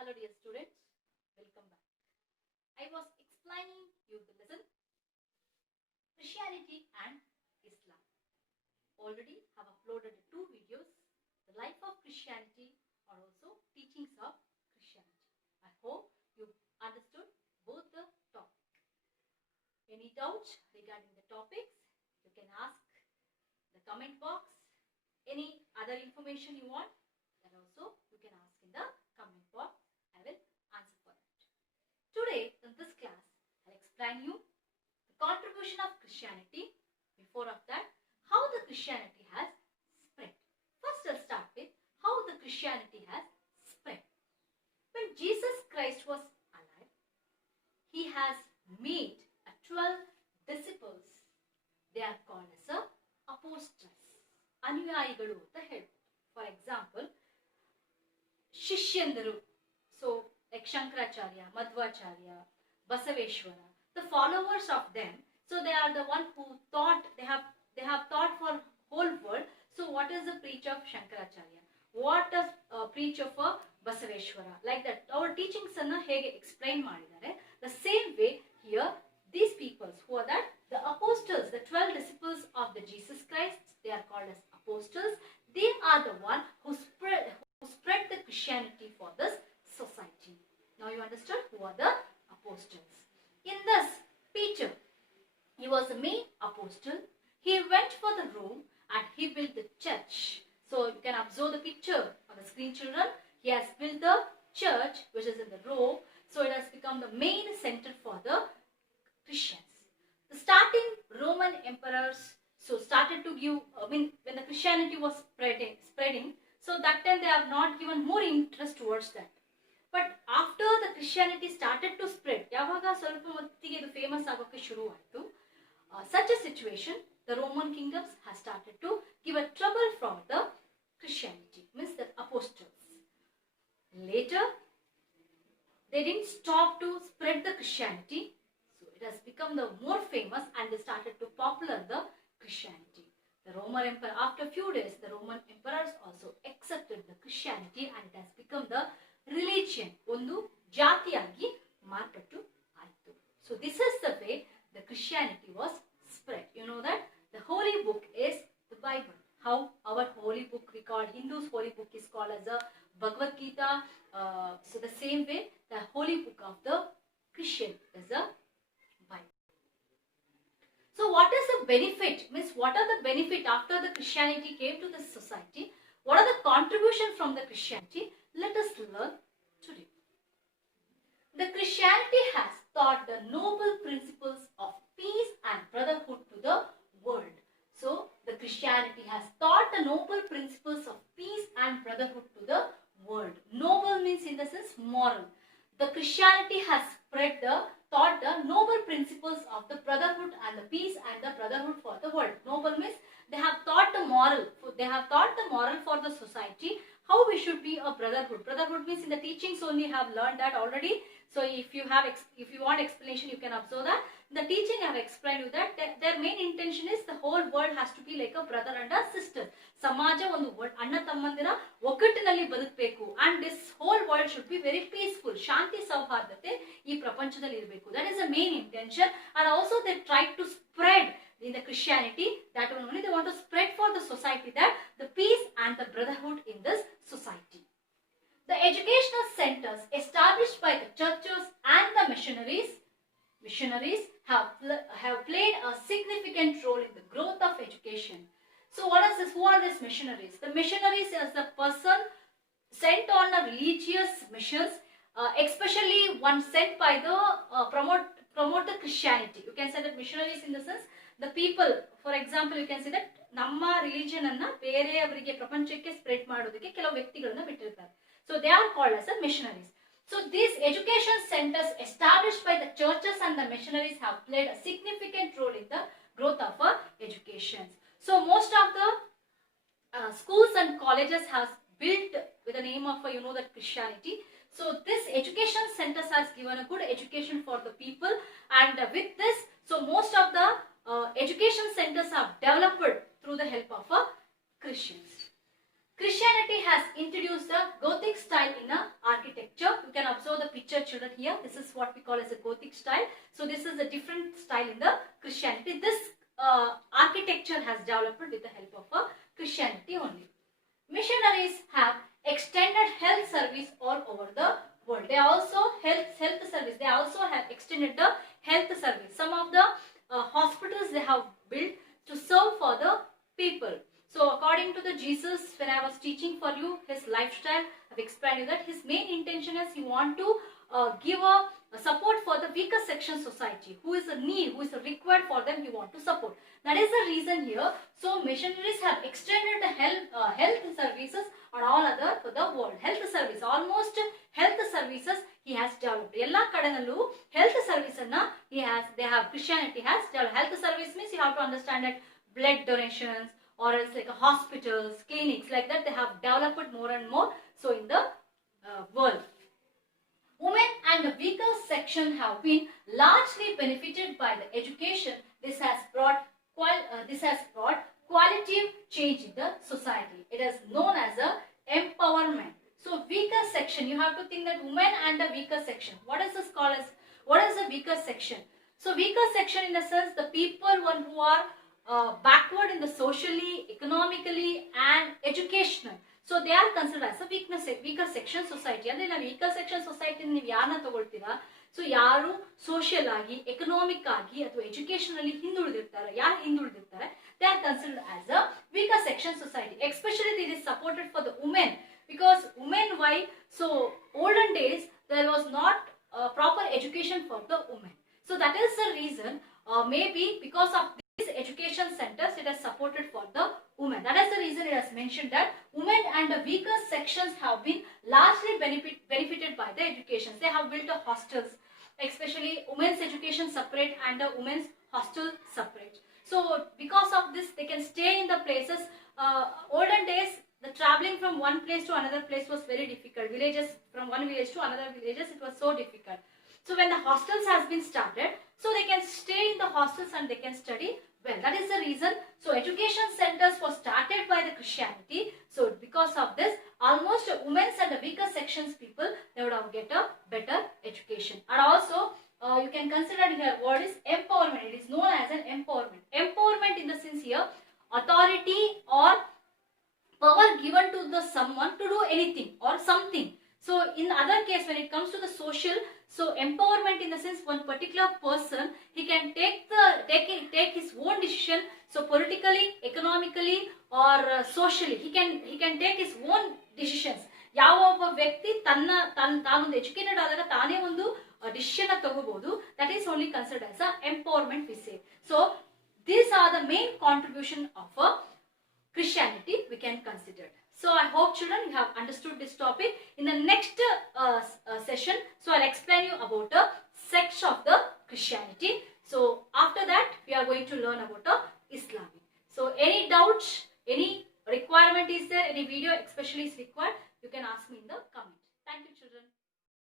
Hello dear students, welcome back. I was explaining you the lesson Christianity and Islam. Already have uploaded 2 videos, the life of Christianity and also teachings of Christianity. I hope you understood both the topic. Any doubts regarding the topics, you can ask the comment box. Any other information you want, then also you can ask in the comment box. I will answer for that. Today in this class, I'll explain you the contribution of Christianity. Before of that, how the Christianity has spread. First, I'll start with how the Christianity has spread. When Jesus Christ was alive, he has made 12 disciples. They are called as apostles. ಅನುಯಾಯಿಗಳು ಅಂತ ಹೇಳ್ಬೋದು. For example ಶಿಷ್ಯಂದರು, so like Shankaracharya, Madhvacharya, Basaveshwara, the followers of them, so they are the one who thought, they have thought for whole world. So what is the preach of Shankaracharya, what does preach of Basaveshwara, like that our teachings anna hege explain ಮಾಡಿದ್ದಾರೆ. The same way here these peoples who are that the apostles, the 12 disciples of the Jesus Christ, they are called as apostles. They are the one who spread the Christianity for this society. Now you understood who are the apostles. In this Peter, he was a main apostle. He went for the Rome and he built the church. So you can observe the picture on the screen, children. He has built the church which is in the Rome. So it has become the main center for the Christians. The starting Roman emperors so started to give, when the Christianity was spreading, so that time they have not given more interest towards that. But after the Christianity started to spread, yavaga ಸ್ವಲ್ಪ ಮಟ್ಟಿಗೆ ಇದು famous ಆಗೋಕೆ ಶುರು ಆಯಿತು. Such a situation, the Roman kingdoms has started to give a trouble from the Christianity, means the apostles. Later, they didn't stop to spread the Christianity, so it has become the more famous and they started to popular the Christianity. The Roman Empire, after a few days, the Roman emperors also accepted the Christianity and it has become the religion. ಒಂದು ಜಾತಿಯಾಗಿ ಮಾರ್ಪಟ್ಟು ಆಯಿತು. So this is the way the Christianity was spread. You know that the holy book is the Bible. How our holy book we call, Hindus holy book is called as a Bhagavad Gita. So the same way the holy book of the Christian is the Bible. So what is the benefit? Means what are the benefit after the Christianity came to the society? What are the contribution from the Christianity? Let us learn today. The Christianity has taught the noble principles of peace and brotherhood to the world. So the Christianity has taught the noble principles of peace and brotherhood to the world. Noble means in the sense moral. The Christianity has taught the noble principles of the brotherhood and the peace and the brotherhood for the world. Noble means they have taught the moral. They have taught the moral for the society. How we should be a brotherhood. Brotherhood means in the teachings only have learned that already. So if you want explanation, you can observe that. The teaching I have explained you that their main intention is the whole world has to be like a brother and a sister. ಸಮಾಜ ಒಂದು ಅಣ್ಣ ತಮ್ಮಂದಿರ ಒಗ್ಗಟ್ಟಿನಲ್ಲಿ ಬದುಕಬೇಕು and this whole world should be very peaceful. ಶಾಂತಿ ಸೌಹಾರ್ದತೆ ಈ ಪ್ರಪಂಚದಲ್ಲಿ ಇರಬೇಕು. That is the main intention. And also they try to spread in the Christianity, that only they want to spread for the society that the peace and the brotherhood in this society. The educational centers established by the churches and the missionaries have played a significant role in the growth of education. So what is this? Who are these missionaries? The missionaries is the person sent on a religious missions, especially one sent by the promote the Christianity. You can say that missionaries in the sense the people, for example, you can say that ನಮ್ಮ religion ಅನ್ನ ಬೇರೆಯವರಿಗೆ ಪ್ರಪಂಚಕ್ಕೆ spread ಮಾಡೋದಕ್ಕೆ ಕೆಲವು ವ್ಯಕ್ತಿಗಳನ್ನ ಬಿಟ್ಟಿರ್ತಾರೆ. So they are called as missionaries. So these education centers established by the churches and the missionaries have played a significant role in the growth of education. So most of the schools and colleges has built with the name of that Christianity. So this education centers has given a good education for the people, and with this, so most of the education centers are developed through the help of Christians. Christianity has introduced the Gothic style in architecture. You can here. This is what we call as a Gothic style. So this is a different style in the Christianity. This architecture has developed with the help of Christianity only. Missionaries have extended health service all over the world. They also health service. They also have extended the health service. Some of the hospitals they have built to serve for the people. So according to the Jesus, when I was teaching for you his lifestyle, I've explained you that his main intention is he want to give a support for the weaker section society, who is a need, who is a required for them, he want to support. That is the reason here. So missionaries have extended the health services on all other for the world. Health service, almost health services he has developed. Ella kadanallu health service anna they have Christianity has developed. Health service means you have to understand that blood donations or else like hospitals, clinics like that they have developed more and more. So in the world. Women and the weaker section have been largely benefited by the education. This has brought qualitative change in the society. It is known as a empowerment. So weaker section, you have to think that women and the weaker section. What is this called as? What is the weaker section? So weaker section in the sense the people who are backward in the socially, economically and educational. So they are considered as a weaker section society. And in a weaker section society, you yarna tagoltira. So yaru social agi, economic agi, or educationally hindulidirtare, they are considered as a weaker section society. Especially it is supported for the women, because women, why? So olden days there was not proper education for the women. So that is the reason, maybe because of these education centers, it has supported for the women. That is the reason it has mentioned that women and the weaker sections have been largely benefited by the education. They have built a hostels, especially women's education separate and the women's hostel separate. So because of this, they can stay in the places. Olden days, the traveling from one place to another place was very difficult. Villages, from one village to another villages, it was so difficult. So when the hostels has been started, so they can stay in the hostels and they can study well. That is the reason. So education centers were started by the Christianity. So because of this, almost women's and the weaker sections people, they would have get a better education. And also, you can consider here word is empowerment. It is known as an empowerment. Empowerment in the sense here, authority or power given to the someone to do anything or something. So in other case, when it comes to the social, so empowerment in the sense one particular person, he can take his own decision. So politically, economically or socially, he can take his own decisions. ಯಾವ ಒಬ್ಬ ವ್ಯಕ್ತಿ ತಾನೊಂದು educated ಆದಾಗ ತಾನೇ ಒಂದು decision ತಗೋಬಹುದು. That is only considered as a empowerment we say. So these are the main contribution of Christianity we can consider. So I hope children you have understood this topic. In the next session, so I'll explain you about the sects of the Christianity. So after that, we are going to learn about Islamic. So any doubts, any requirement is there, any video especially is required, you can ask me in the comment. Thank you children.